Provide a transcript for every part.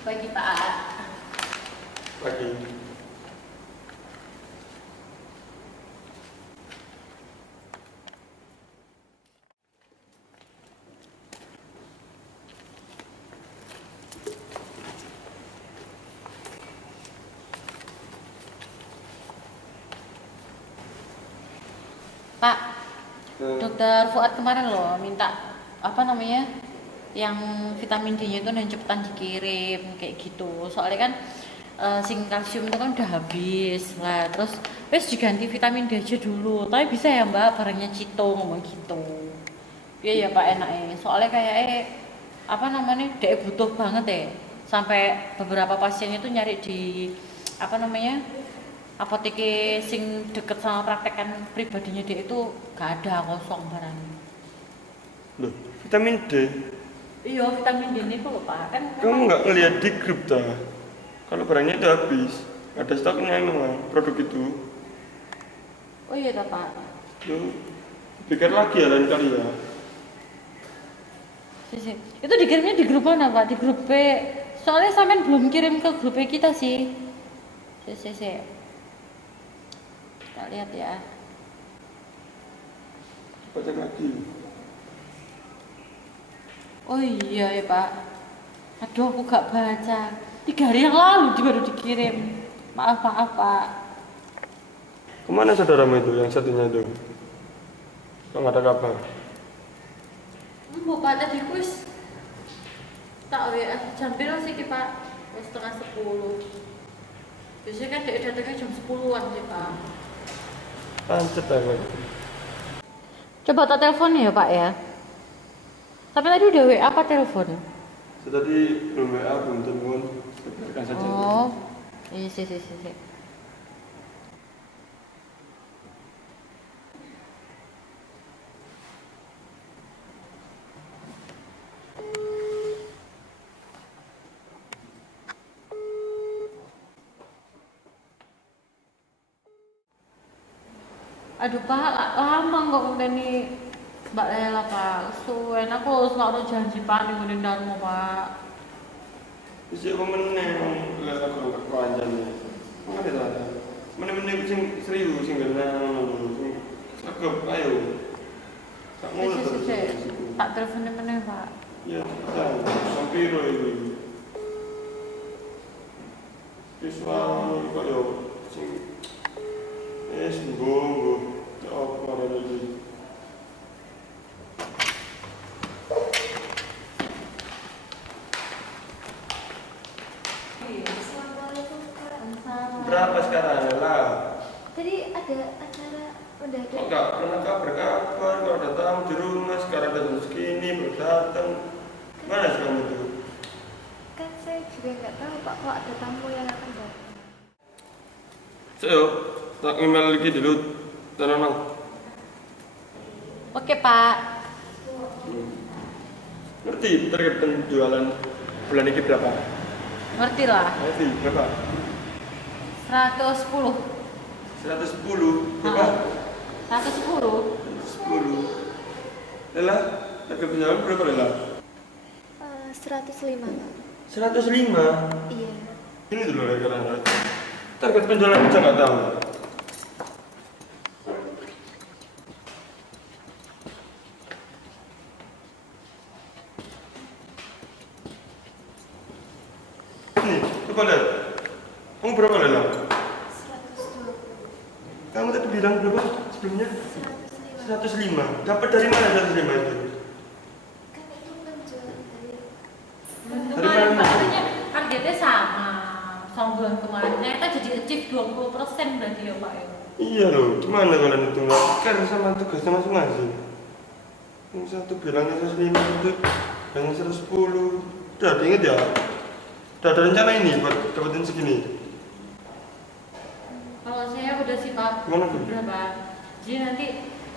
Pagi Pak. Pagi. Pak, dokter Fuad kemarin loh minta apa namanya yang vitamin D-nya itu yang cepetan dikirim kayak gitu. Soalnya kan sing kalsium itu kan udah habis lah. Terus wes diganti vitamin D aja dulu. Tapi bisa ya Mbak, barangnya Cito ngomong gitu. Iya ya Pak enaknya. Soalnya kayak apa namanya dia butuh banget ya. Sampai beberapa pasien itu nyari di apa namanya apotek sing deket sama praktekan pribadinya dia itu gak ada, kosong barangnya. Loh, vitamin D. Iya, vitamin D ini kok Pak kan. Kamu nggak ngeliat di grup dah? Kalau barangnya itu habis, ada stoknya memang produk itu. Oh iya tak Pak. Tuh, pikir lagi ya lain kali ya. Sisi. Itu dikirimnya di grup mana Pak? Di grup B. Soalnya sampean belum kirim ke grup B kita sih. Sisi. Kita lihat ya. Baca lagi. Oh iya ya Pak. Aduh aku gak baca. 3 hari yang lalu baru dikirim. Maaf Pak. Kemana saudaramu itu, yang satunya itu? Kok nggak ada kabar? Pak tadi kuis tak WA jam berapa sih Pak? Setengah 10. Biasanya kan dia datangnya jam 10-an sih Pak. Pancet aku. Coba tak telepon ya Pak ya. Tapi tadi udah WA apa telepon? Tadi belum WA, belum telepon. Biarkan saja. Oh, iya sih. Aduh Pak, lama kok ngenteni Mbak Lela Pak. Suwen aku harus naruh janji Pak ning ngene Darmo Pak. Bisa apa meneng, lihat aku nggak kelanjan nih. Mana itu ada? Meneng sing serius, sing genang, sing cakep, ayo. Tak mau terus. Tak telepon meneh Pak. Ya, jangan. Vampiro ini. Visual kok yo sing sembung. Ya apa ini? Berapa sekarang lah? Tadi ada acara mendadak. Kok nggak pernah kabar, kalau ada tamu di rumah, sekarang udah jam segini, baru datang. Mana sih kamu tuh? Kan saya juga nggak tahu Pak kalau ada tamu yang akan datang. Saya tak email lagi dulu, tenang. Oke Pak. Ngerti target penjualan bulan ini berapa? Ngerti lah. Ngerti berapa? 110. 110 berapa? 110. 10. Lela, target penjualan berapa Lela? 105 Pak. 105. Iya. Ini dulu ya karena target penjualan aja nggak tahu. Nih, coba lihat. Kamu berapa Lela? 120. Kamu tadi bilang berapa sebelumnya? 105. 105. Dapat dari mana 105 itu? Kan itu penjualan dari Kemarin Pak katanya targetnya sama bulan kemarin. Ternyata jadi achieve 20% berarti ya Pak ya. Iya loh, gimana kalian itu nggak care sama tugasnya masing-masing? Yang satu bilangnya 105 itu hanya 110. Udah diinget ya? Udah ada rencana ini buat dapetin segini. Kalau saya udah sih Pak Gimana, Bu? berapa? Jadi nanti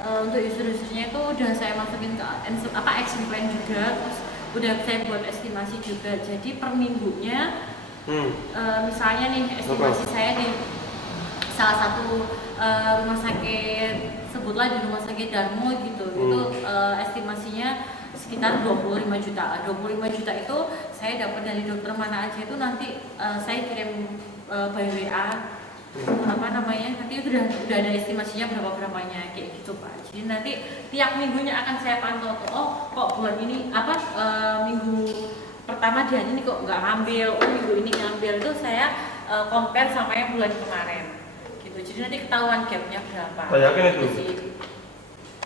untuk user-usernya itu udah saya masukin ke action plan juga, terus udah saya buat estimasi juga. Jadi per minggunya misalnya nih estimasi saya di salah satu rumah sakit, sebutlah di rumah sakit Darmo gitu, itu estimasinya sekitar 25 juta. 25 juta itu saya dapat dari dokter mana aja itu nanti saya kirim by WA apa namanya, nanti udah ada estimasinya berapanya kayak gitu Pak. Jadi nanti tiap minggunya akan saya pantau tuh, oh kok bulan ini apa minggu pertama dia ini kok nggak ngambil, oh minggu ini ngambil, itu saya compare sama yang bulan kemarin gitu. Jadi nanti ketahuan gapnya berapa. Saya yakin itu.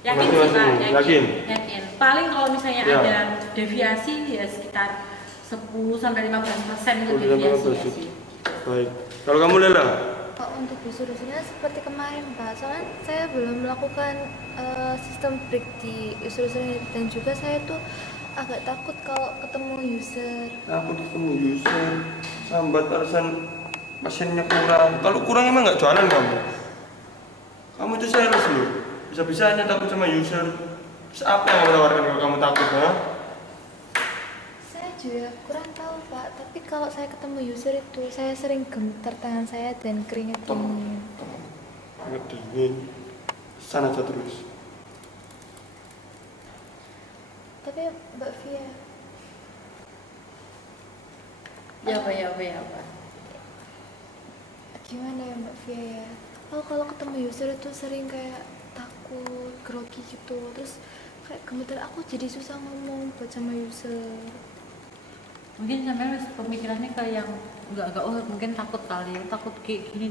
Yakin sih Pak, yakin. Paling kalau misalnya Ya. ada deviasi ya sekitar 10-15% itu deviasi ya sih. Baik. Kalau kamu Lela? Pak, untuk usur-usurnya seperti kemarin Pak, soalnya saya belum melakukan sistem break di usur-usur ini, dan juga saya tuh agak takut kalau ketemu user. Aku ketemu user, sambat alasan pasiennya kurang. Kalau kurang emang nggak jualan kamu? Kamu itu sales loh. Bisa-bisanya takut sama user. Terus apa yang kamu tawarkan kalau kamu takut, ha? Saya juga kurang tahu Pak, tapi kalau saya ketemu user itu saya sering gemetar tangan saya dan keringat dingin. Keringat dingin. Sana aja terus. Tapi Mbak Via, Ya Pak. gimana ya Mbak Via ya? Kalau ketemu user itu sering kayak takut, grogi gitu, terus kayak gemetar, aku jadi susah ngomong buat sama user. Mungkin sampai pemikirannya kayak yang enggak oh mungkin takut kali, takut kayak gini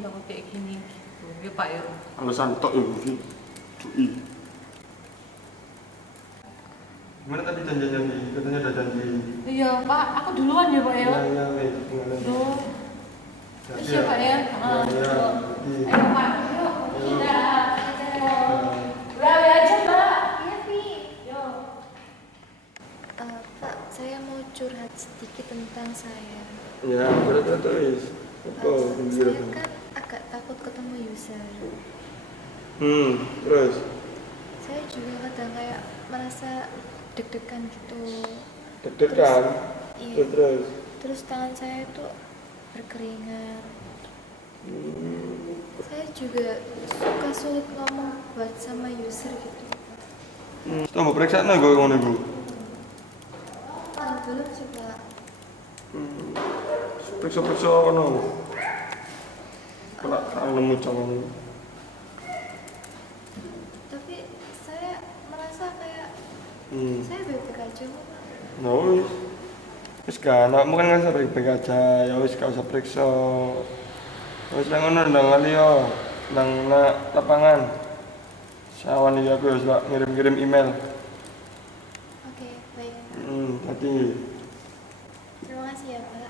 gitu. Ya Pak ya. Alasan tok ini. Cuy. Gimana tadi janji-janji? Katanya ada janji. Iya Pak, aku duluan ya Pak ya. Iya, weh, tinggalan. Duh. Terus ya Pak ya. Iya. Ayo Pak, yuk. Kita berapa aja Mbak? Iya Vi. Yuk. Pak, saya mau curhat sedikit tentang saya. Ya, terus. Apa? Saya kan agak takut ketemu user. Terus. Saya juga kadang kayak merasa deg-degan gitu. Deg-degan. Iya. Terus. Terus tangan saya itu berkeringat. Saya juga suka sulit ngomong buat sama user gitu. Coba periksa nih gue ngono iku. Belum sih Pak. Periksa kono. Kalau nemu calon. Tapi saya merasa kayak saya baik-baik aja kok Pak. Nah, wis kan, kamu kan nggak usah baik-baik aja, ya wis gak usah periksa. Wis nang ngono ndang kali yo, nang lapangan. Sawan iki aku wis ngirim-ngirim email. Oke, baik. Tadi. Terima kasih ya Pak.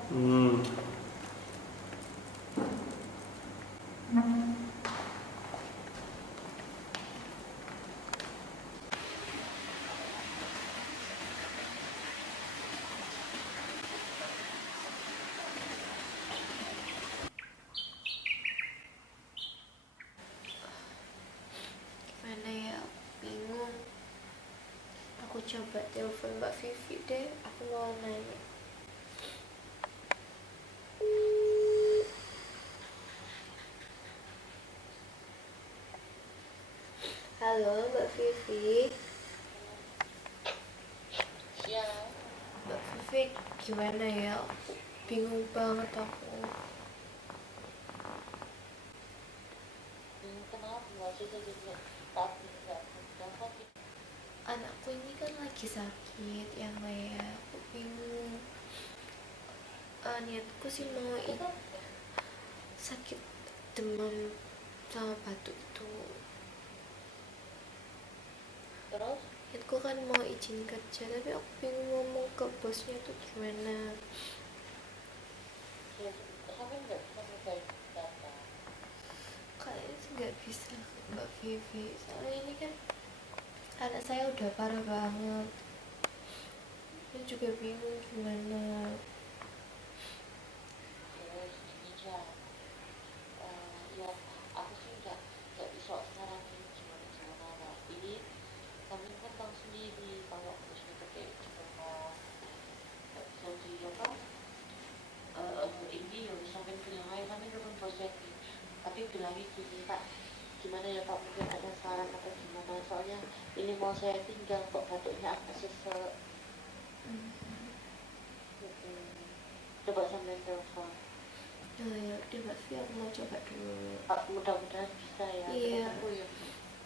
Gimana ya? Bingung. Aku coba telepon Mbak Vivi deh. Aku mau nanya. Halo Mbak Vivi. Ya. Mbak Vivi, gimana ya? Bingung banget aku. Anakku ini kan lagi sakit, yang kayak aku bingung. Niatku sih mau sakit demam sama batuk itu. Terus? Niatku kan mau izin kerja, tapi aku bingung ngomong ke bosnya tuh gimana. Ya, sampai nggak bisa ngebaik data. Kayaknya sih nggak bisa Mbak Vivi, soalnya ini kan anak saya udah parah banget. Saya juga bingung gimana. Ya, aku sih nggak bisa sekarang ini gimana tapi kami kan tahu sendiri kalau harusnya pakai gimana nggak bisa di apa ini ya sampai bilang aja kami udah positif tapi bilang gini Pak, gimana ya Pak, mungkin ada saran atau gimana, soalnya ini mau saya tinggal kok batuknya agak sesek. Coba sambil telepon. Oh ya udah Mbak Vi, aku mau coba dulu. Mudah-mudahan bisa ya. Iya. Aku ya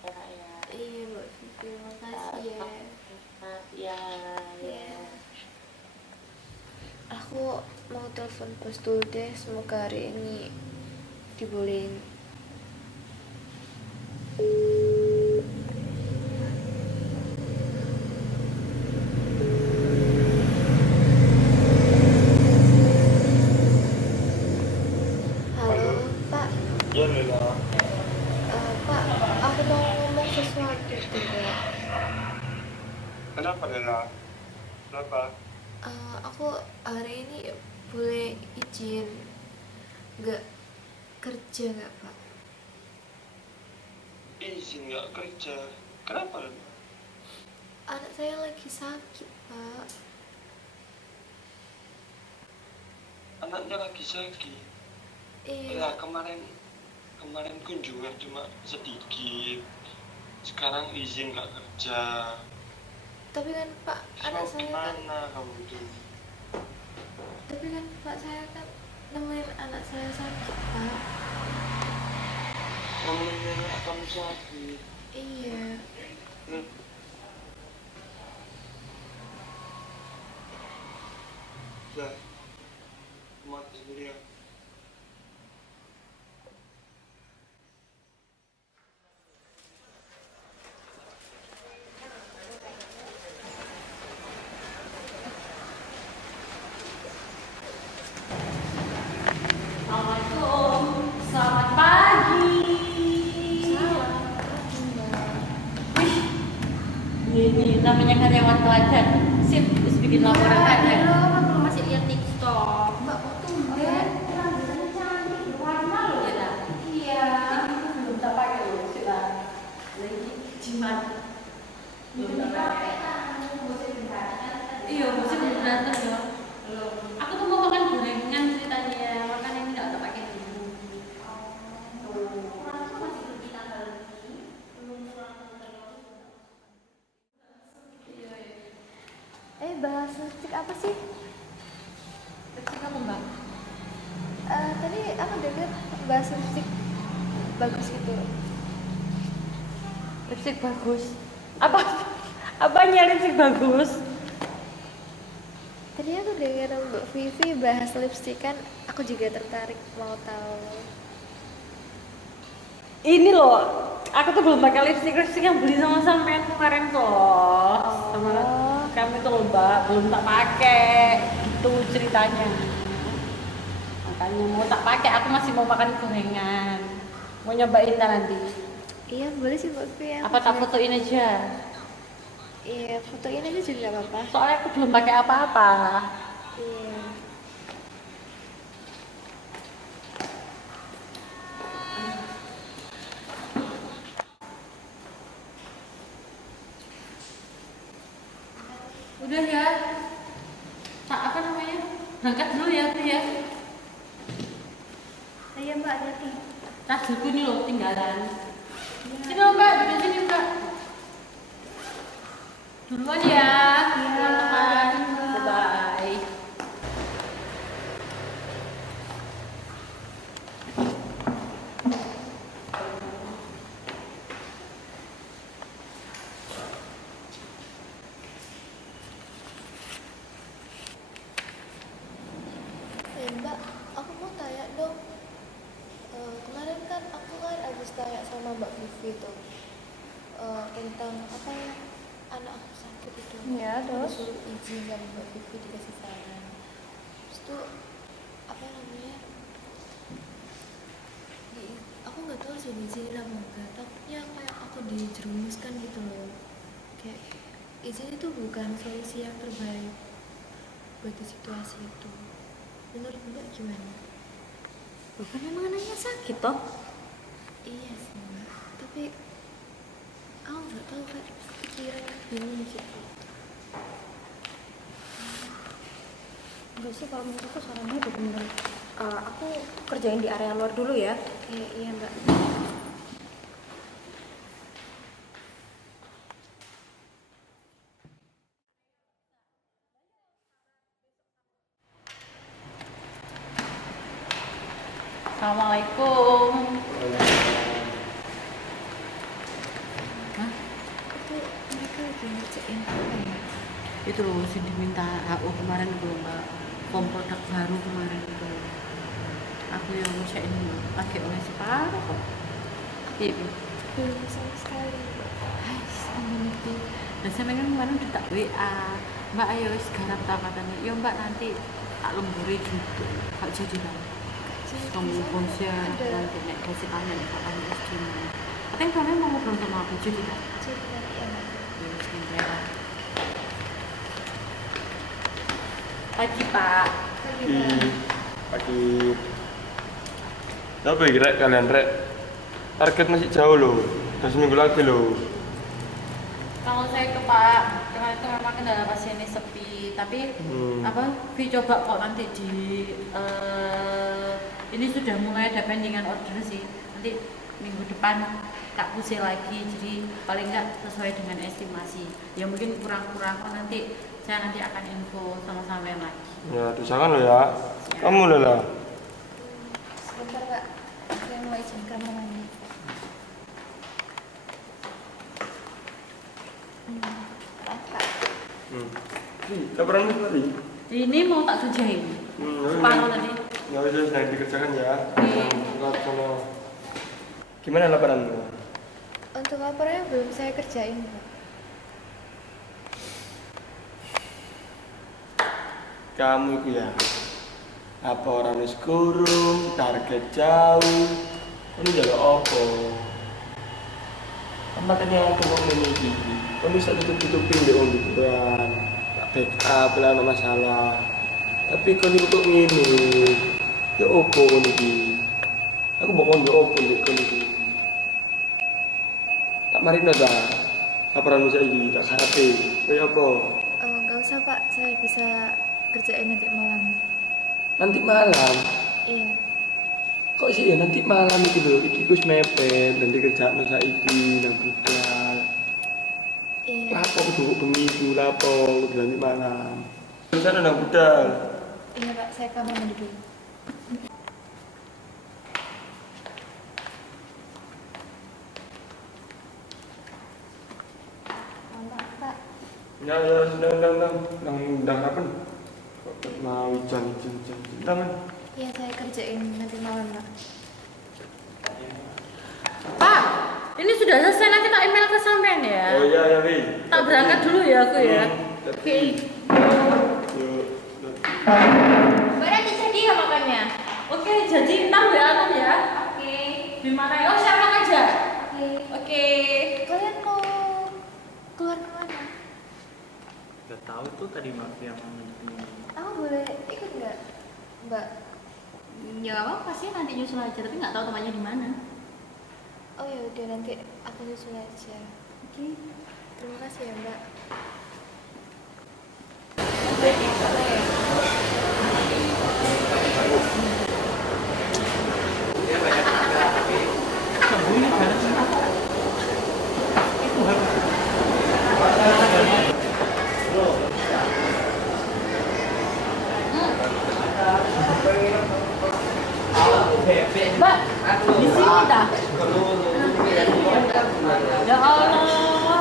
enak ya. Iya Mbak Vivi, makasih ya. Ya. Iya. Aku mau telepon bos dulu deh, semoga hari ini dibolehin. Halo Pak. Ya Lela. Pak, aku mau ngomong sesuatu juga. Kenapa Lela? Kenapa? Aku hari ini boleh izin nggak kerja nggak Pak? Izin nggak kerja. Kenapa Lela? Anak saya lagi sakit Pak. Anaknya lagi sakit. Iya. Ya kemarin kunjungan cuma sedikit. Sekarang izin nggak kerja. Tapi kan Pak, anak So, saya kan. gimana kamu itu? Tapi kan Pak, saya kan nemenin anak saya sakit Pak. Namanya anak kamu sakit. Iya. Udah, mati sendiri ya. Assalamualaikum, selamat pagi. Ini namanya karyawan teladan. Sip, terus bikin laporan aja. Kan belum masih lihat TikTok. Mbak, kok tumben? Rambutnya cantik, warna loh. Iya, dah. Iya. Ini belum tak pakai loh, sudah lagi jimat. Belum tak pakai. Iya, musim belum datang ya. Aku tuh mau makan gorengan ceritanya, makan ini nggak tak pakai dulu. Bahas lipstick apa sih? Lipstick apa mbak? Tadi aku dengar bahas lipstick bagus gitu. Lipstick bagus. Apa? Apanya lipstick bagus? Tadi aku dengar Mbak Vivi bahas lipstick, kan aku juga tertarik mau tahu. Ini loh, aku tuh belum pakai lipstick yang beli sama sampean kemarin tuh loh. Sama kami tuh loh mbak, belum tak pakai. Gitu ceritanya. Makanya mau tak pakai, aku masih mau makan gorengan. Mau nyobain kan nanti. Iya boleh sih Mbak Vivi. Apa tak fotoin aja? Iya, fotoin aja juga nggak apa-apa. Soalnya aku belum pakai apa-apa. Iya. Udah ya. Tak apa namanya? Berangkat dulu ya, Bu ya. Iya Mbak, hati. Tasku ini loh tinggalan. Sini loh mbak, duduk sini mbak. Duluan ya, teman-teman. Bye. Mbak, aku mau tanya dong. Kemarin kan aku kan habis tanya sama Mbak Vivi tuh tentang apa ya, anak aku sakit itu. Iya, terus? Disuruh izin sama Mbak Vivi, dikasih saran. Terus tuh apa namanya? Aku nggak tahu sih diizinin apa enggak. Takutnya kayak aku dijerumuskan gitu loh. Kayak izin itu bukan solusi yang terbaik buat di situasi itu. Menurut Mbak gimana? Bukan emang anaknya sakit toh? Iya sih Mbak, tapi aku nggak tahu, kayak kepikiran bingung gitu. Enggak sih, kalau menurut aku sarannya bener-bener aku kerjain di area luar dulu ya. Iya Mbak. Assalamualaikum. Hah? Itu mereka lagi ngerjain apa ya? Itu loh sih diminta HO kemarin itu mbak, form produk baru kemarin itu. Aku yang ngerjain pakai oleh separuh kok. Iya, Bu. Belum sama sekali. Hai, sama itu. Dan saya kemarin udah tak WA. Mbak ayo wis garap tak katanya. Yo mbak nanti tak lemburi gitu. Gak jadi kan. Kamu bosnya nanti nek kasih tanya nek kapan harus gimana. Katanya kalian mau ngobrol sama aku jadi kan. Jadi nanti ya Mbak. Ya wis nempel. Pagi Pak. Pagi Pagi. Mbak. Pagi. Apa ya rek kalian rek? Target masih jauh loh. Udah seminggu lagi loh. Kalau saya ke Pak, karena itu memang kendala pasiennya sepi. Tapi Vi coba kok nanti di ini sudah mulai ada pendingan order sih. Nanti minggu depan tak pusing lagi. Jadi paling nggak sesuai dengan estimasi. Ya mungkin kurang-kurang nanti saya nanti akan info sama-sama yang lagi. Ya, diusahakan lo ya. Kamu lah. Sebentar Pak. Saya mau izin kamar mandi. Maaf Pak. Laporan tadi. Ini mau tak kerjain. Separuh tadi. Ya udah sedang dikerjakan ya. Iya. Sama. Gimana laporanmu? Untuk laporannya belum saya kerjain Pak. Kamu itu ya. Laporan wis kurung, target jauh. Kamu jaga apa? Tempatnya aku mau meniki. Kamu bisa tutup-tutupin deh om liburan. Tak backup lah ada masalah. Tapi kalau untuk ini, ya opo ini. Aku mau konjo opo nih kalau ini. Tak mari nada. Laporan saya ini tak harapi. Kayak apa? Nggak usah Pak, saya bisa kerjain nanti malam. Nanti malam. Iya. Kok sih ya nanti malam iki lho, iki wis mepet, nanti kerjaan saiki nang budal. Iya. Lapo kudu bengi ku lapo kudu nanti malam. Terus ana nang budal. Iya Pak, saya kamar mandi dulu. Maaf Pak. Ya ndang apa? Kok mau hujan. Iya saya kerjain nanti malam Pak. Pak, ini sudah selesai nanti tak email ke sampean ya. Oh iya ya Wi. Tak berangkat dulu ya aku ya. Oke. Mbak nanti jadi ya makannya. Oke, jadi ntar WA kan ya. Oke. Di mana? Oh, siapa aja. Oke. Oke. Kalian mau keluar kemana? Gak tahu tuh tadi Mbak yang Aku boleh ikut nggak, Mbak? Ya nggak apa-apa sih, nanti nyusul aja, tapi nggak tahu temannya di mana. Oh ya udah nanti aku susul aja. Oke. Terima kasih ya Mbak. Mbak, di sini dah. Ya Allah.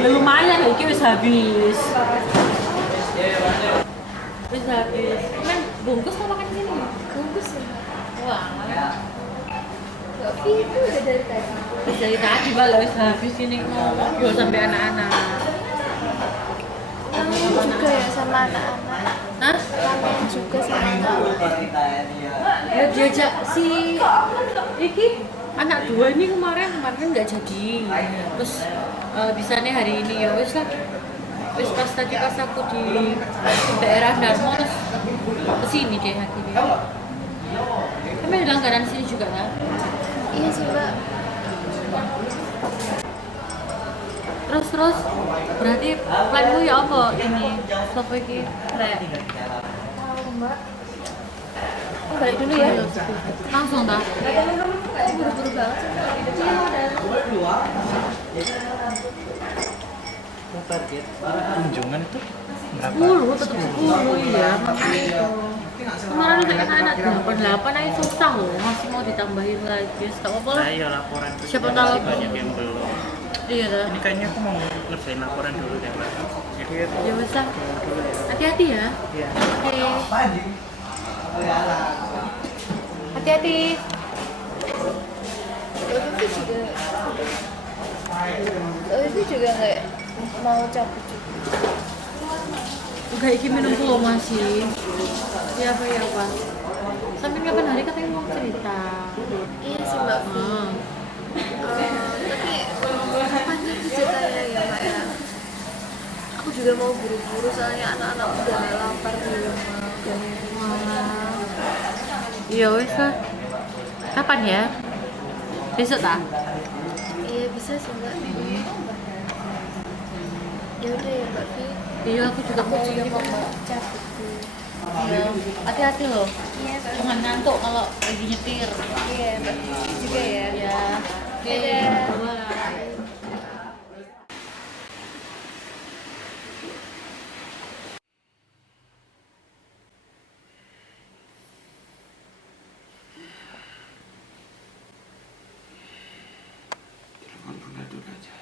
Ya lumayan, ini wis habis. Wis habis. Men bungkus sama makan di sini. Bagus ya. Wah, Mbak Vi itu udah dari tadi. wis dari tadi Mbak wis habis ini ngobrol sampai anak-anak. Ramen juga ya sama anak-anak. Hah? Ramen juga sama anak-anak. Ya diajak si Iki anak dua ini kemarin nggak jadi. Terus bisanya hari ini ya wis lah. Wis pas tadi pas aku di daerah Darmo terus kesini deh akhirnya. Kami ada langganan sini juga kan? Iya sih Mbak. Terus berarti planmu ya apa ini? Sopo iki? Rek. Tahu Mbak. Aku balik dulu ya. Langsung dah. Buru-buru banget sih Mbak. target kunjungan itu berapa? 10 tetap 10 ya. Makanya itu. Kemarin kayak anak 88 aja susah loh, masih mau ditambahin lagi. Tak apa lah. Nah, iya laporan itu Siapa juga tahu. masih banyak yang belum. Iya dah. Ini kayaknya aku mau ngerjain laporan dulu deh Mbak. Jadi aku Ya bisa. dulu ya. Hati-hati ya. Iya. Oke. Hati-hati. Itu juga nggak mau cabut juga. Enggak iki minum dulu masih. Ya apa ya apa. Sampai kapan hari katanya mau cerita. Iya sih Mbak Fi. Ah. Tapi panjang sih ceritanya ya Mbak ya. Aku juga mau buru-buru soalnya anak-anak udah lapar di rumah. Wah. Iya wes lah. Kapan ya? Besok tak? Iya bisa sih Mbak. Ya udah ya Mbak Fi. Iya aku juga mau Juga ini mau Mbak. cabut dulu. Iya. Hati-hati loh. Iya Mbak. Jangan ngantuk kalau lagi nyetir. Iya Mbak Fi juga ya. Ya. Oke. Dadah. Bye. Telepon Bunda dulu aja.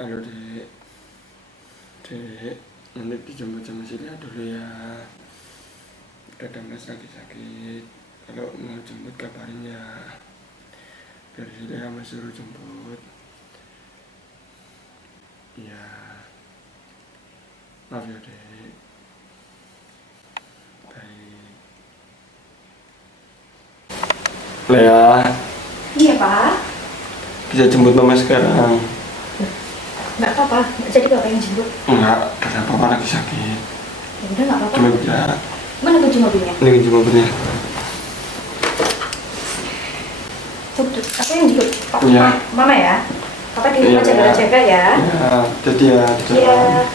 Halo dek. Dek, nanti dijemput sama Sila dulu ya. Kadang Mas lagi sakit. Kalau mau jemput kabarin ya. Biar Sila Mas suruh jemput. Iya. Maaf ya dek. Baik. Lea, Iya Pak. bisa jemput mama sekarang? Nggak apa-apa. Nggak jadi bapak yang jemput. Enggak, karena papa lagi sakit. Ya udah nggak apa-apa. Cuma bisa. Mana kunci mobilnya? Ini kunci mobilnya. Jemput. Aku yang jemput. Pak, Iya. Mama ya. Papa di Iya, rumah jaga-jaga ya. Ya, jadi ya, di Iya. dalam.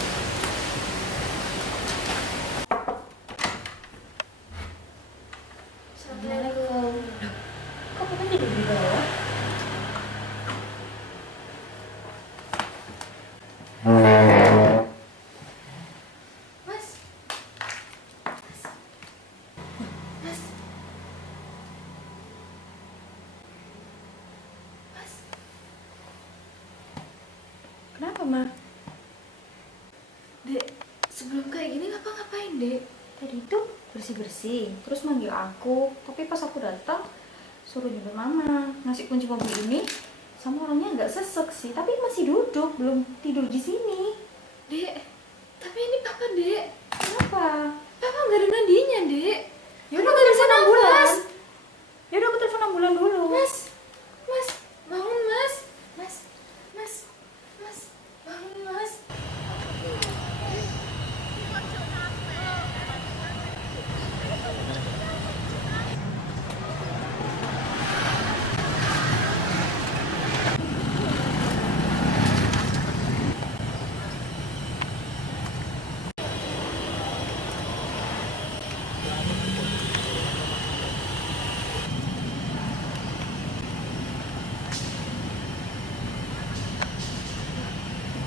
Assalamualaikum. Kok papa tidur di bawah? Mas. Mas. Mas. Kenapa Ma? Dek, sebelum kayak gini ngapa-ngapain, Dek? Tadi itu bersih-bersih, terus manggil aku. Tapi pas aku datang, suruh jemput Mama. Ngasih kunci mobil ini sama orangnya nggak sesek sih, tapi masih duduk, belum tidur di sini. Dek, tapi ini Papa, Dek. Kenapa? Papa nggak ada nadinya, Dek. Ya udah Papa aku nggak bisa telepon ambulan. nafas. Ya udah aku telepon ambulan dulu. Mas, Mas, bangun Mas. Mas, Mas, Mas, bangun Mas.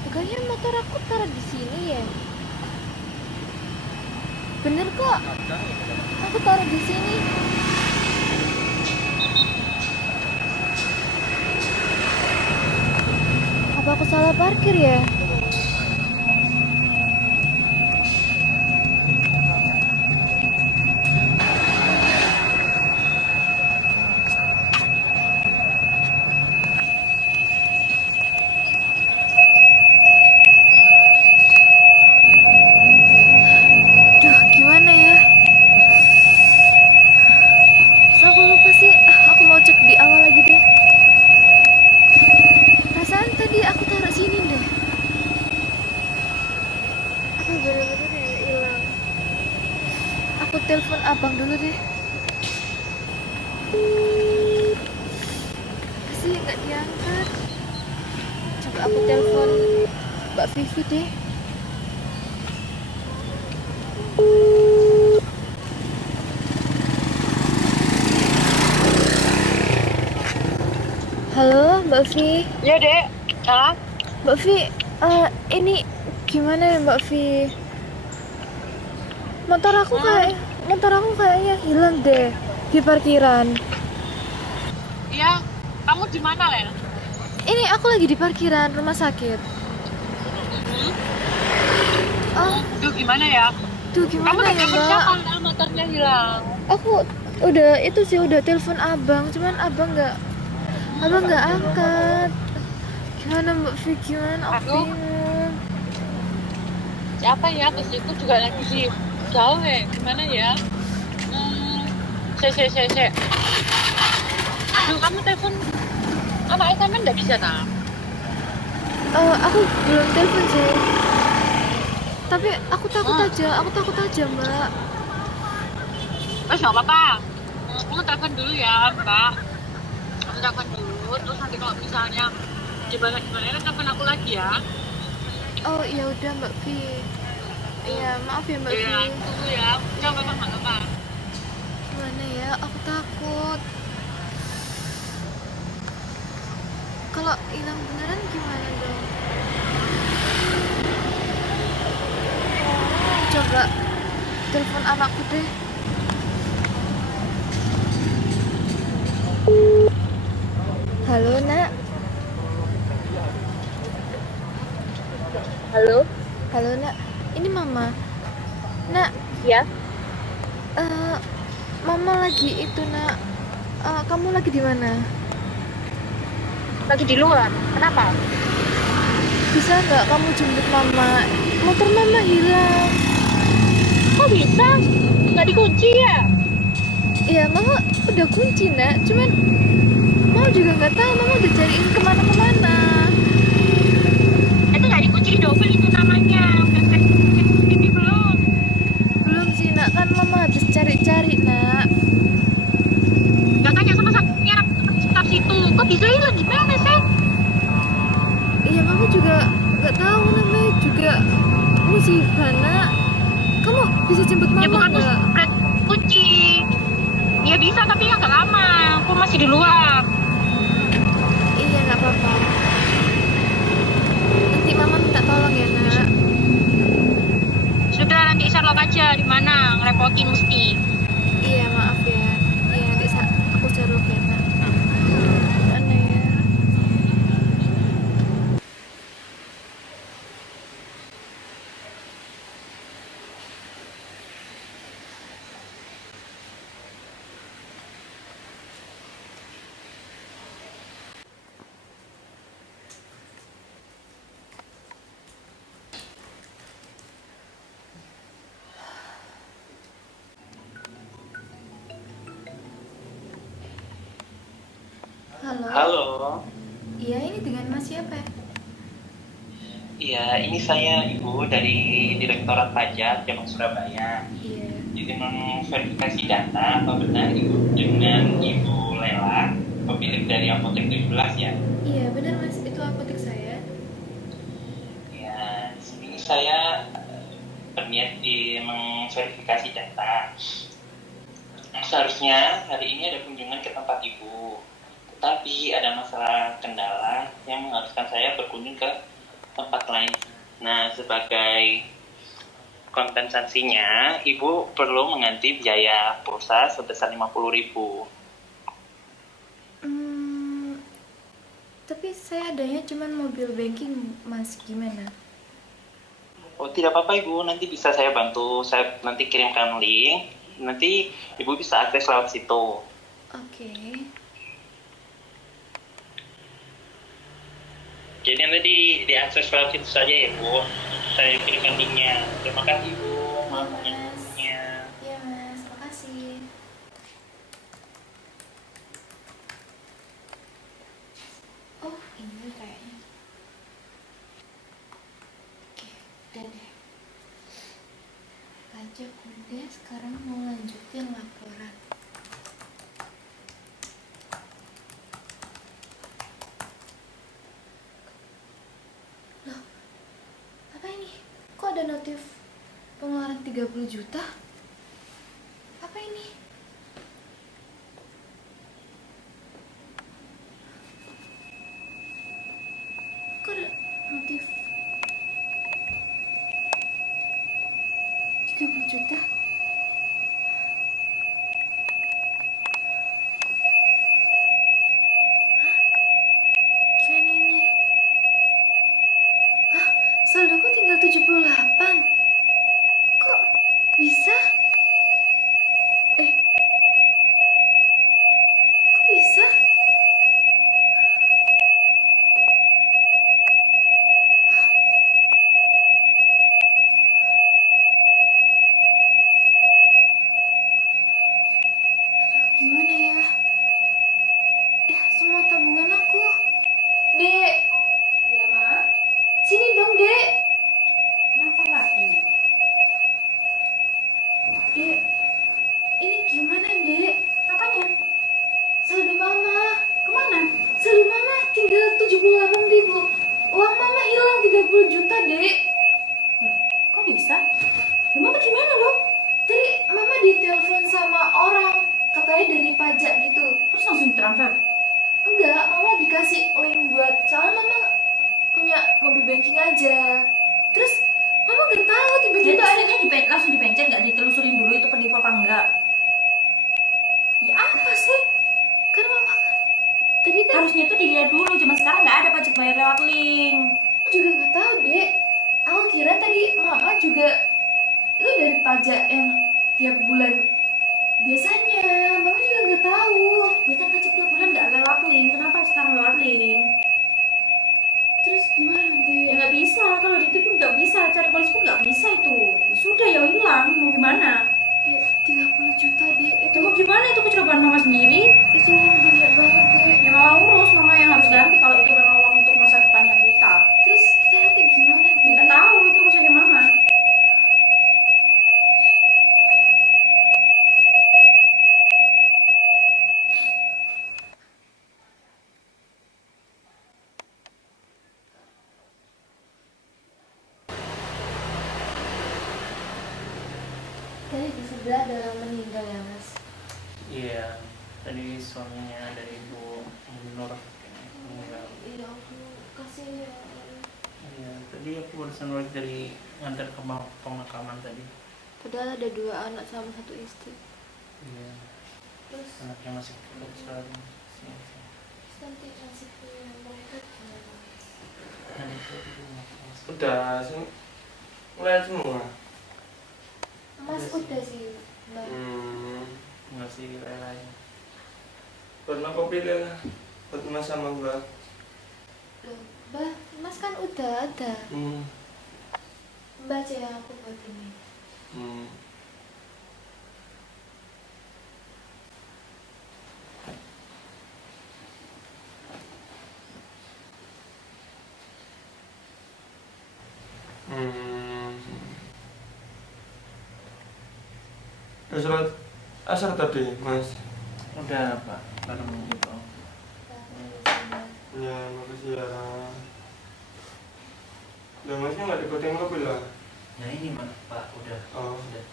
Bukannya motor aku taruh di sini ya? Bener kok. Aku taruh di sini. Apa aku salah parkir ya? Duh, gimana ya? Terus aku lupa sih. Aku mau cek di awal lagi deh. Perasaan tadi aku taruh sini deh. Aku bener-bener ya hilang. Aku telepon abang dulu deh. Masih nggak diangkat. Coba aku telepon Mbak Vivi deh. Halo, Mbak Vi. Iya, Dek. Ah, Mbak Vi, ini gimana ya Mbak Vi? Motor aku kayaknya hilang deh di parkiran. iya. Kamu di mana, Lel? Ini aku lagi di parkiran rumah sakit. Oh, Duh, gimana ya? tuh Kamu gimana udah ya telepon Mbak? siapa? Lel, motornya hilang. Aku udah telepon abang, cuman abang nggak angkat. Gimana Mbak Vi? Gimana? Aku Aduh. bingung. Siapa ya? Pastiku juga lagi di jauh ya. Gimana ya? Se. Aduh, kamu telepon anak SMA nggak bisa, tak? Aku belum telepon sih. Tapi aku takut aja Mbak. Nggak apa-apa. Kamu telepon dulu ya, Mbak. Kamu telepon dulu, terus nanti kalau misalnya gimana, telepon aku lagi ya. Oh iya udah Mbak Vi. Iya maaf ya Mbak Iya, Vi. tunggu ya. Nggak apa-apa. Gimana ya? Aku takut. Kalau hilang beneran gimana dong? Coba telepon anakku deh. Halo Nak. Halo Nak. Ini Mama. Nak. Ya. Mama lagi itu Nak. Kamu lagi di mana? Lagi di luar. Kenapa? Bisa nggak kamu jemput Mama? Motor Mama hilang. Kok bisa? Nggak dikunci ya? Iya, Mama udah kunci, Nak. Cuman Mama juga nggak tahu. Mama udah cariin kemana-kemana. Itu nggak dikunci double itu namanya. Udah ini belum. Belum sih, Nak. Kan Mama habis cari-cari, Nak. Nggak tanya sama satunya sekitar situ. Kok bisa hilang gimana sih? Iya, Mama juga nggak tahu namanya juga musibah, Nak. Kamu bisa jemput Ya Mama bukan nggak? kunci. Ya bisa tapi ya nggak lama. Aku masih di luar. Iya, nggak apa-apa. Nanti Mama minta tolong ya, Nak. Sudah nanti Sherlock aja di mana ngerepotin mesti. Iya, maaf ya. Iya, nanti aku Sherlock ya, Nak. Mana ya? Halo. Halo, Iya, ini dengan Mas siapa ya? iya ini saya Ibu dari Direktorat Pajak Cabang Surabaya. Iya. Jadi memverifikasi data apa benar Ibu dengan Ibu Lela, pemilik dari Apotek 17 ya? Iya, benar Mas. Itu apotek saya. Ya, di sini saya berniat di memverifikasi data. Seharusnya hari ini ada kunjungan ke tempat Ibu, tetapi ada masalah kendala yang mengharuskan saya berkunjung ke tempat lain. Nah, sebagai kompensasinya, Ibu perlu mengganti biaya pulsa sebesar 50.000. Tapi saya adanya cuma mobil banking, Mas. Gimana? Oh, tidak apa-apa Ibu, nanti bisa saya bantu. Saya nanti kirimkan link, nanti Ibu bisa akses lewat situ. Oke. Jadi nanti diakses lewat situ saja ya Bu. Saya kirimkan linknya. Terima kasih Bu. Maaf mengganggunya. Iya, Mas. Makasih. Oh, ini kayaknya. Oke, udah deh. Pajak udah, sekarang mau lanjutin laporan. Loh, apa ini? Kok ada notif pengeluaran 30 juta? Apa ini? juta. Hah? Gimana ini? Hah? Saldoku tinggal 78. Kok bisa? Kok bisa? Gimana ya? Semua tabungan aku. Dek, Ya, Ma. sini dong, Dek. Kenapa lagi? Dek, ini gimana, Dek? Apanya? Saldo Mama. Kemana? Saldo Mama tinggal 78.000. Uang Mama hilang 30 juta, Dek. Kok bisa? Ya, Mama gimana loh? Tadi Mama ditelepon sama orang, katanya dari pajak gitu. Terus langsung transfer? Enggak, Mama dikasih link buat, soalnya Mama punya mobil banking aja. Terus Mama nggak tahu Jadi tiba-tiba ada. linknya langsung dipencet, nggak ditelusurin dulu itu penipu apa enggak? Ya apa sih? Kan Mama tadi kan Harusnya itu dilihat dulu, cuma sekarang nggak ada pajak bayar lewat link. aku juga nggak tahu, Dek. Aku kira tadi Mama juga itu dari pajak yang tiap bulan biasanya. Mama juga nggak tahu. Ya kan pajak tiap bulan nggak lewat link, kenapa sekarang lewat link? Terus gimana, Ya Dek? nggak bisa, kalau itu pun nggak bisa, cari polisi pun nggak bisa itu. Sudah ya hilang, mau gimana? Dek, 30 juta, Dek. Itu mau gimana, itu kecelakaan Mama sendiri. Itu uang banyak banget, Dek. Ya Mama urus, Mama yang harus ganti kalau itu memang uang untuk masa depannya kita. Terus kita nanti gimana, Dek? Nggak tahu, itu urusannya Mama. Tadi di sebelah ada orang meninggal ya, Mas. Iya, tadi suaminya dari Ibu Nur meninggal. Iya, aku kasih ya. Iya, tadi aku barusan balik dari ngantar ke pemakaman tadi. Padahal ada 2 anak sama 1 istri. Iya, Terus anaknya masih kecil. nanti nasibnya mereka gimana? Udah sih mulai semua. Mas udah sih, Mbak. Masih lain-lain. Karena kopi lah buat Mas sama Mbak. Loh, Mbak, Mas kan udah ada. Hmm. Mbak aja yang aku buat ini. Hmm. Udah sholat asar tadi, Mas. Udah Pak, bareng itu. Ya, makasih ya. Udah Masnya nggak dikotin kopi lah. Nah ini Mas, Pak, udah. Oh. Udah.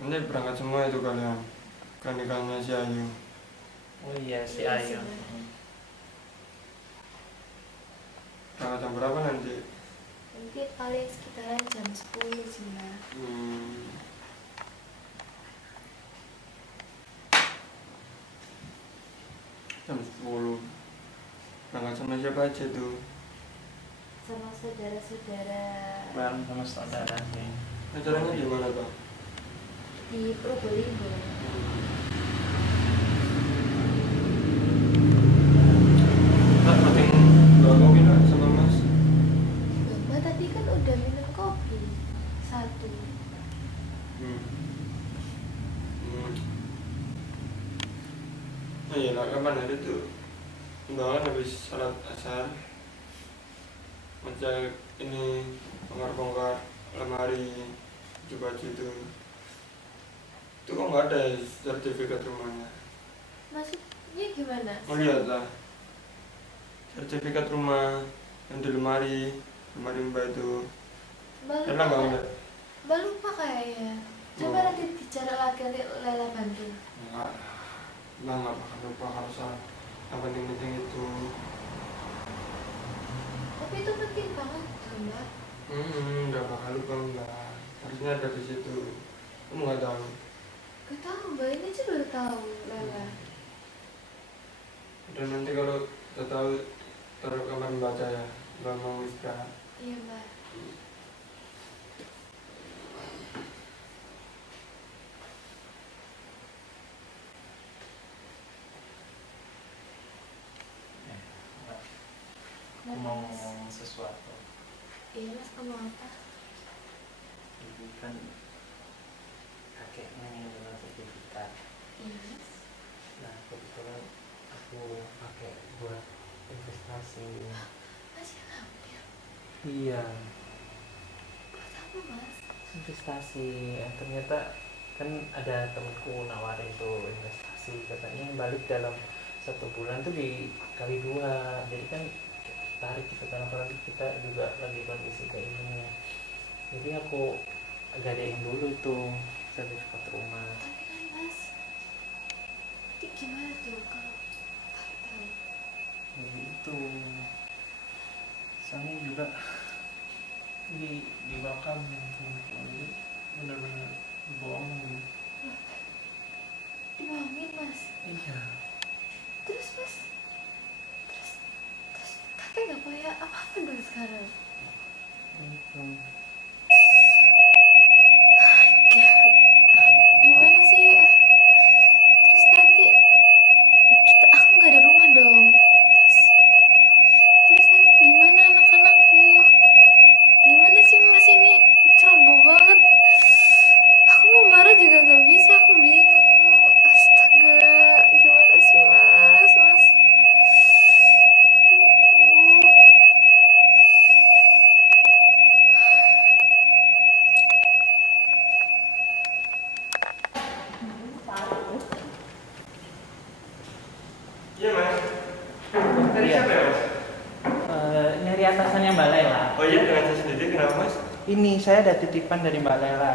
Nanti berangkat semua itu kalian. Kan nikahnya si Ayu. Oh iya, si Iya, Ayu. sih, Berangkat jam berapa nanti? Nanti paling sekitaran jam 10 sih, Mbak. Jam 10. Berangkat sama siapa aja tuh? Sama saudara-saudara Bareng sama saudara sih. Acaranya di mana tuh? di Probolinggo. Mbak, matiin dua kopi nak sama Mas. Loh, Mbak tadi kan udah minum kopi 1. Oh iya, nak kapan hari itu? Mbak kan habis salat asar. Ngecek ini bongkar-bongkar lemari baju-baju itu. Itu kok nggak ada sertifikat rumahnya? Maksudnya gimana? Oh lihat lah, sertifikat rumah yang di lemari Mbak itu. Mbak Enak nggak lupa, Mbak? Mbak lupa kayaknya. Coba Oh. nanti bicara lagi, nanti Lela bantu. Enggak, Mbak nggak bakal lupa kalau soal yang penting-penting itu. Tapi itu penting banget kan, Mbak. Nggak bakal lupa Mbak. Harusnya ada di situ. Kamu nggak tahu. Gak tahu Mbak, ini aja baru tahu Lala. Dan nanti kalau udah tahu taruh kamar baca ya. Mbak mau istirahat. Iya Mbak. Aku mau ngomong sesuatu. Iya Mas, kamu apa? Ibu kan kakeknya yang dengan sertifikat. Iya Mas. Nah kebetulan aku pakai buat investasi. Masih ngambil. Iya, Buat apa Mas? investasi. Ternyata kan ada temanku nawarin tuh investasi, katanya balik dalam 1 bulan tuh dikali 2. Jadi kan tarik kita dalam, apalagi kita juga lagi kondisi kayak gini. Jadi aku gadein dulu itu sertifikat rumah. Tapi kan Mas, nanti gimana tuh kalau tahu? Gitu. Soalnya juga di makam ini benar-benar bohong. Dibohongin Mas. Iya. Terus Mas, terus kakek nggak punya apa-apa dulu sekarang. Itu. Gimana sih? Terus nanti aku nggak ada rumah dong. Terus nanti gimana anak-anakku? Gimana sih Mas, ini ceroboh banget. Aku mau marah juga nggak bisa, aku bingung. Astaga, gimana sih Mas? Aduh. Iya Mas. Dari Iya. siapa ya Mas? Nyari atasannya Mbak Lela. Oh iya, dengan saya sendiri. Kenapa Mas? Ini saya ada titipan dari Mbak Lela.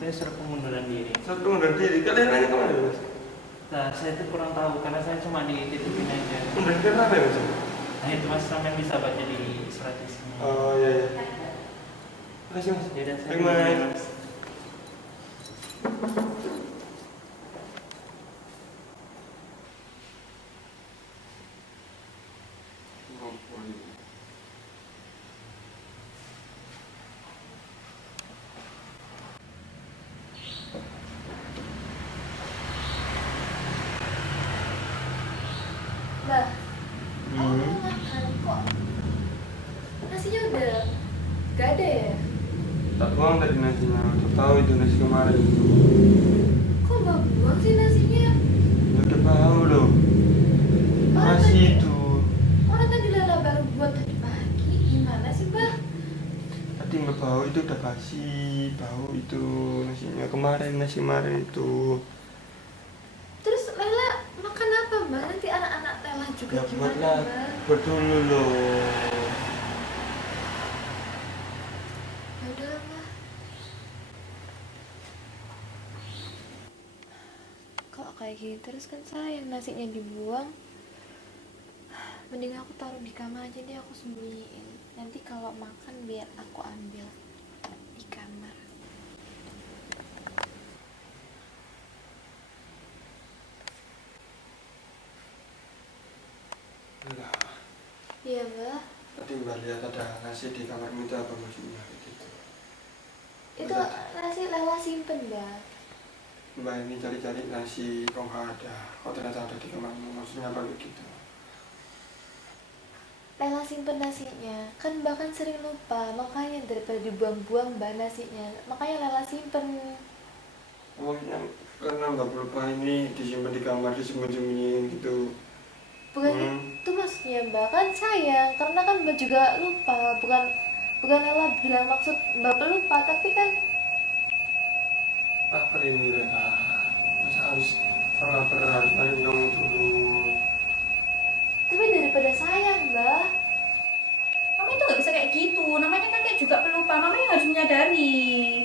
Dia suruh pengunduran diri. Satu mundur diri. Kalian nanya kemana Mas? Nah, saya itu kurang tahu karena saya cuma dititipin aja. Mundur diri apa ya Mas? Nah, itu Mas sampean bisa baca di surat isinya. Oh iya iya. Makasih Mas. Yaudah, saya Baik Mas. dulu, Mas. Mbak, aku mau makan kok. Nasinya udah gak ada ya? Tak buang tadi nasinya. Udah tahu itu nasi kemarin itu. Kok Mbak buang sih nasinya? Ya udah bau loh. Orang Nasi tadi- itu. Orang tadi Lala baru buat tadi pagi. Gimana sih Mbak? Tadi nggak bau itu udah basi. Bau itu nasinya kemarin, nasi kemarin itu. Terus Lala makan apa Mbak? Nanti anak-anak Lala juga Ya gimana buatlah. Mbak? Buat dulu loh. Ya udah Mbak. Kalau kayak gini terus kan sayang nasinya dibuang. Mending aku taruh di kamar aja deh, aku sembunyiin. Nanti kalau makan biar aku ambil di kamar. Enggak. Iya Mbak. Tadi Mbak lihat ada nasi di kamar itu apa maksudnya gitu. Itu nasi Lala simpen Mbak. Mbak ini cari-cari nasi kok nggak ada. Kok ternyata ada di kamarmu, maksudnya apa gitu. Lala simpen nasinya. Kan Mbak kan sering lupa, makanya daripada dibuang-buang Mbak nasinya. Makanya Lala simpen. Maksudnya karena Mbak lupa ini disimpan di kamar, disembunyi-sembunyiin gitu. Bukan itu maksudnya Mbak, kan sayang. Karena kan Mbak juga lupa. Bukan Lala bilang maksud Mbak pelupa, tapi kan Lapar ini Ren. Masa harus lapar harus tanya kamu dulu. tapi daripada sayang Mbak. Mama itu nggak bisa kayak gitu. Namanya kakek juga pelupa. Mama yang harus menyadari.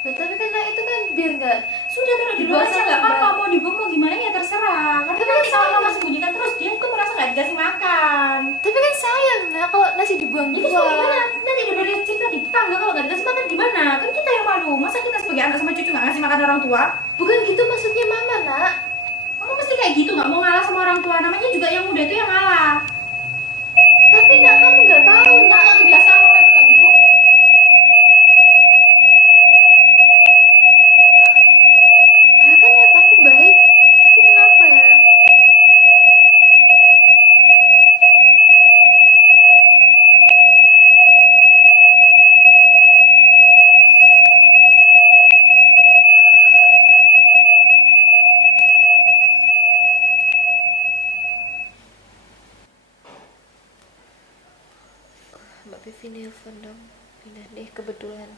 Nah, tapi kan itu kan biar nggak Sudah taruh di luar Dibuang aja sama nggak apa-apa, Mbak. mau dibuang mau gimana ya terserah. Karena nanti kalau mama sembunyikan terus dia tuh merasa nggak dikasih makan. Tapi kan sayang nak kalau nasi Ya terus mau dibuang-buang. gimana? Nanti udah dari cerita di tetangga kalau nggak dikasih makan gimana? Kan kita yang malu. Masa kita sebagai anak sama cucu nggak ngasih makan orang tua? Bukan gitu maksudnya mama nak. Kamu mesti kayak gitu, nggak mau ngalah sama orang tua. Namanya juga yang muda itu yang ngalah. Tapi nak kamu nggak tahu Nggak nak. kebiasaan mama itu kayak gitu. Padahal kan niat aku baik. Tapi kenapa ya? Mbak Vivi nelfon dong. Pindah deh kebetulan.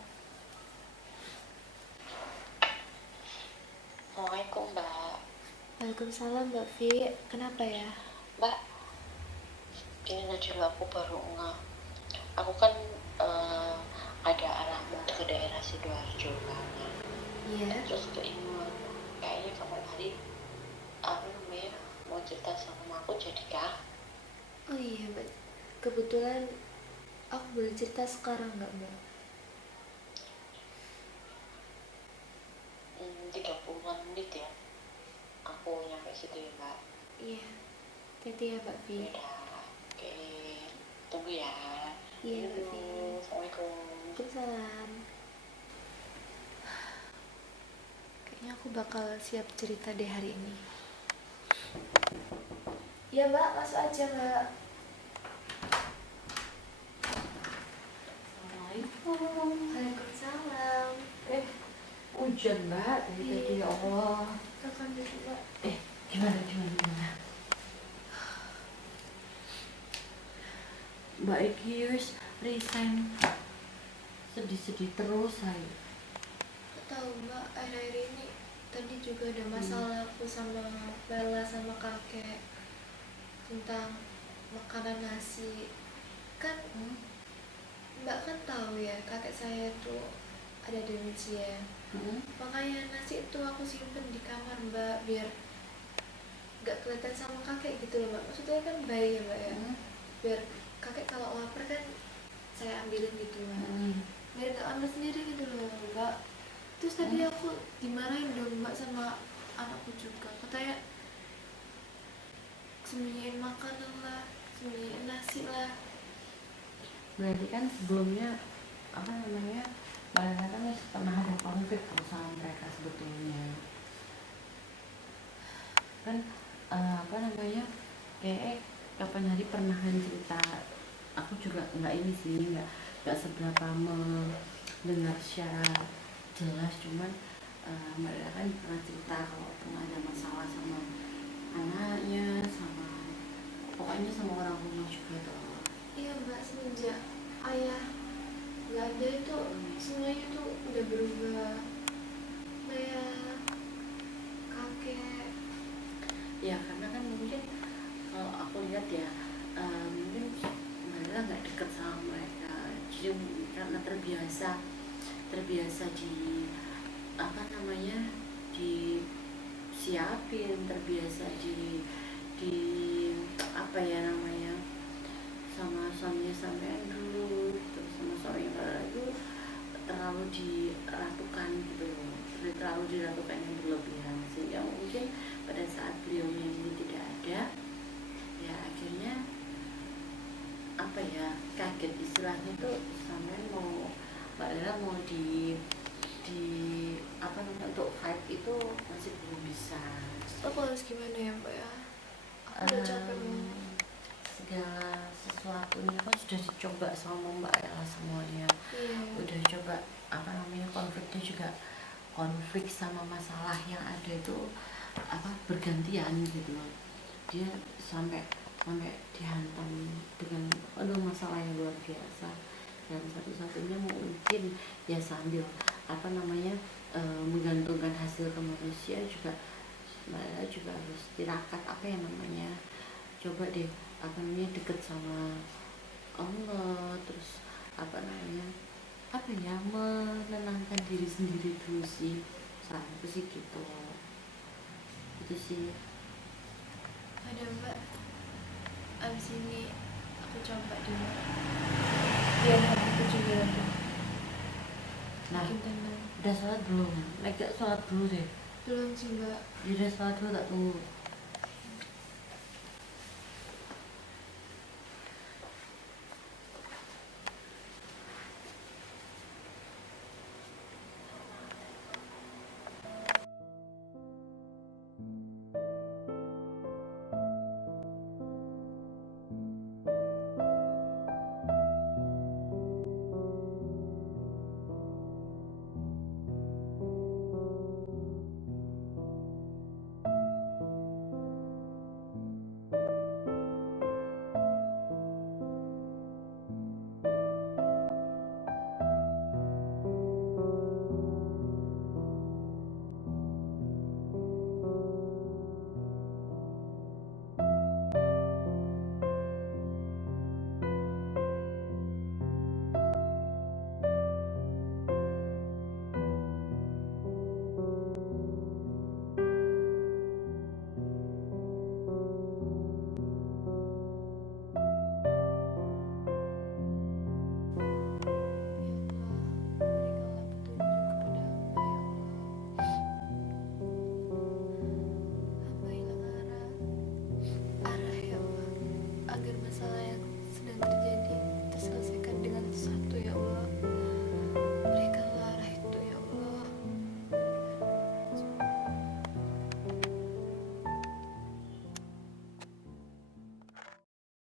Assalamualaikum Mbak. Waalaikumsalam Mbak Vi. Kenapa ya? Mbak, ini Najwa aku baru nggak. Aku kan ada arah mau ke daerah Sidoarjo kan. Iya. Terus keinget kayaknya kapan hari apa namanya mau cerita sama aku jadikah? Oh iya Mbak. Kebetulan aku boleh cerita sekarang nggak Mbak? 30-an menit ya. Aku nyampe situ ya Mbak. Iya. Hati-hati ya Mbak Vi. Yaudah, oke. Tunggu ya. Iya Mbak Vi. Assalamualaikum. Waalaikumsalam. Kayaknya aku bakal siap cerita deh hari ini. Ya Mbak, masuk aja Mbak. Assalamualaikum. Waalaikumsalam. Hujan Mbak dari tadi ya Allah. Kapan dulu Mbak? Gimana? Mbak Egi wis resign. Sedih-sedih terus saya. Tahu Mbak, akhir-akhir ini tadi juga ada masalah aku sama Bella sama kakek tentang makanan nasi. Kan Mbak kan tahu ya, kakek saya itu ada demensia. Makanya nasi itu aku simpen di kamar Mbak biar gak kelihatan sama kakek gitu loh Mbak. Maksudnya kan baik ya Mbak ya. Biar kakek kalau lapar kan saya ambilin gitu Mbak. Biar gak ambil sendiri gitu loh Mbak. Terus tadi aku dimarahin dong Mbak sama anakku juga. Katanya sembunyiin makanan lah, sembunyiin nasi lah. Berarti kan sebelumnya apa namanya Mbak Lena kan pernah ada konflik tuh sama mereka sebetulnya. Kan apa namanya kayak kapan hari pernahan cerita. Aku juga nggak ini sih nggak seberapa mendengar secara jelas, cuman Mbak Lena kan pernah cerita kalau pernah ada masalah sama anaknya, sama pokoknya sama orang rumah juga tuh. Iya Mbak, semenjak ayah nggak ada itu semuanya tuh udah berubah. Kayak kakek. Ya karena kan mungkin kalau aku lihat ya mungkin mereka nggak deket sama mereka, jadi karena terbiasa di apa namanya disiapin, terbiasa di apa ya namanya sama suaminya sampean dulu, terus sama suaminya itu terlalu diratukan gitu loh, terlalu diratukan yang berlebihan, sehingga mungkin pada saat beliaunya ini tidak ada ya akhirnya apa ya kaget istilahnya tuh sampean mau Mbak Lela mau di apa namanya untuk fight itu masih belum bisa. Aku harus gimana ya Mbak ya? Aku udah capek banget. Segala sesuatunya kan sudah dicoba sama Mbak Ella semuanya. Iya. Udah coba apa namanya konfliknya juga konflik sama masalah yang ada itu apa bergantian gitu loh. Dia sampai dihantam dengan masalah yang luar biasa, dan satu-satunya mungkin ya sambil apa namanya menggantungkan hasil ke manusia juga Mbak juga harus tirakat apa yang namanya coba deh apa namanya deket sama Allah, terus apa namanya apa ya menenangkan diri sendiri dulu sih, Saranku sih gitu. Itu sih. Ada mbak, abis ini aku coba dulu biar hatiku juga Nah, makin tenang. udah sholat belum? Lagi gak sholat dulu deh. Belum sih mbak. Udah sholat dulu tak tunggu.